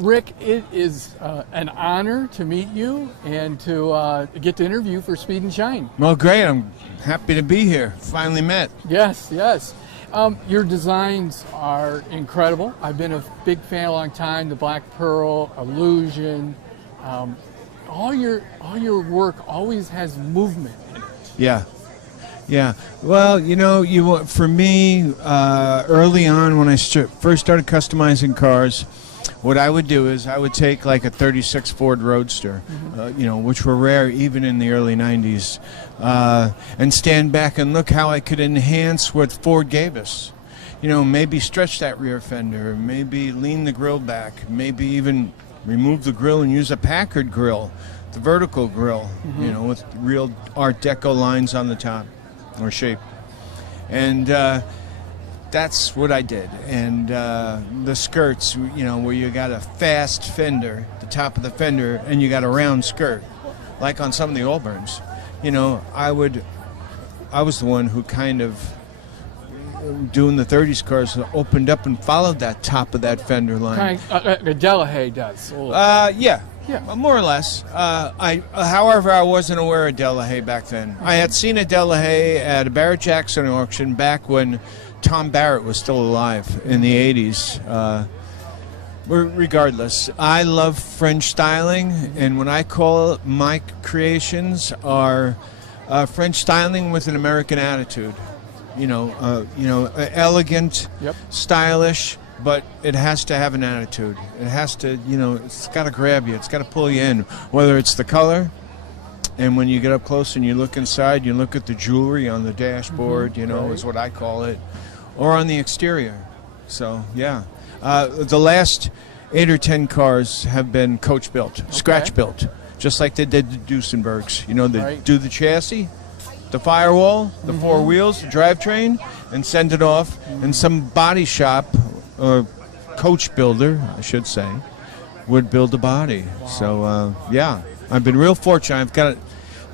Rick, it is an honor to meet you and to get to interview for Speed and Shine. Well, great. I'm happy to be here. Finally met. Yes, yes. Your designs are incredible. I've been a big fan a long time. The Black Pearl, Illusion, all your work always has movement in it. Yeah. Yeah. Well, for me, early on when I first started customizing cars, what I would do is I would take like a 36 Ford Roadster, which were rare even in the early 90s, and stand back and look how I could enhance what Ford gave us. Maybe stretch that rear fender, maybe lean the grill back, maybe even remove the grill and use a Packard grill, the vertical grill, with real Art Deco lines on the top or shape. And that's what I did. And the skirts, where you got a fast fender, the top of the fender, and you got a round skirt, like on some of the Auburns. I was the one who kind of, doing the 30s cars, opened up and followed that top of that fender line. Delahaye does. Yeah, more or less. However, I wasn't aware of Delahaye back then. I had seen a Delahaye at a Barrett Jackson auction back when Tom Barrett was still alive in the 80s. Regardless, I love French styling, and when I call it, my creations are French styling with an American attitude. Elegant, stylish, but it has to have an attitude. It has to, it's got to grab you. It's got to pull you in, whether it's the color, and when you get up close and you look inside, you look at the jewelry on the dashboard, is what I call it, or on the exterior. So, yeah. The last 8 or 10 cars have been coach-built, scratch-built, just like they did the Duesenbergs. They do the chassis, the firewall, the 4 wheels, the drivetrain, and send it off. And some body shop, or coach builder, I should say, would build the body. Wow. So, yeah, I've been real fortunate. I've got,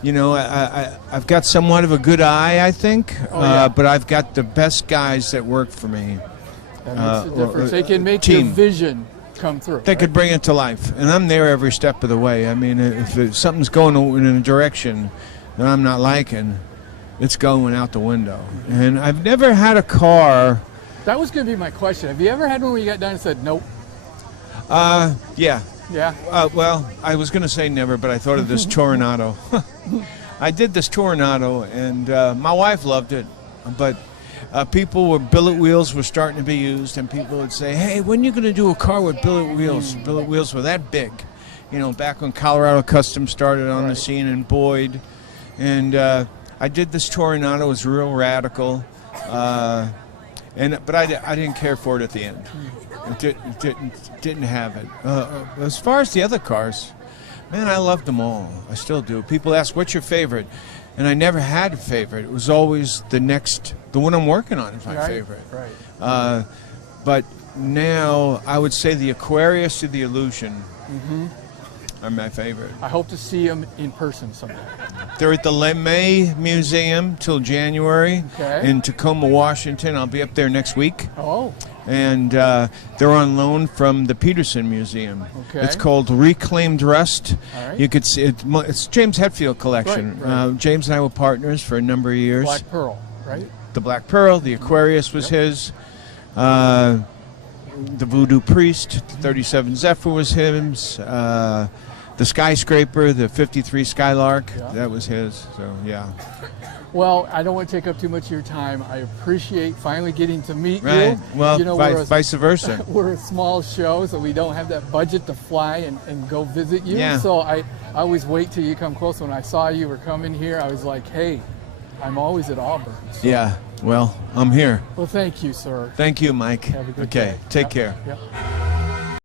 I've got somewhat of a good eye, I think, but I've got the best guys that work for me. That makes a difference. They can make your vision come through. They could bring it to life, and I'm there every step of the way. I mean, if something's going in a direction that I'm not liking, it's going out the window. And I've never had a car. That was going to be my question. Have you ever had one where you got done and said, nope? Yeah. Yeah? Well, I was going to say never, but I thought of this Toronado. I did this Toronado, and my wife loved it, but billet wheels were starting to be used, and people would say, hey, when are you going to do a car with billet wheels? Billet wheels were that big, back when Colorado Custom started on the scene in Boyd. And I did this Toronado. It was real radical, but I didn't care for it at the end. It didn't have it. As far as the other cars, man, I loved them all. I still do. People ask, what's your favorite? And I never had a favorite. It was always the one I'm working on is my favorite. Right. But now I would say the Aquarius or the Illusion are my favorite. I hope to see them in person someday. They're at the LeMay Museum till January in Tacoma, Washington. I'll be up there next week. Oh. And they're on loan from the Peterson Museum. Okay. It's called Reclaimed Rust. All right. You could see it's James Hetfield collection. Right. James and I were partners for a number of years. Black Pearl, right? The Black Pearl, the Aquarius was his. The Voodoo Priest, the 37 Zephyr was his. The Skyscraper, the 53 Skylark, that was his. So, yeah. Well, I don't want to take up too much of your time. I appreciate finally getting to meet you. Well, vice versa. We're a small show, so we don't have that budget to fly and go visit you. Yeah. So I always wait till you come close. When I saw you were coming here, I was like, hey, I'm always at Auburn. So. Yeah, well, I'm here. Well, thank you, sir. Thank you, Mike. Have a good day. Take care. Yep.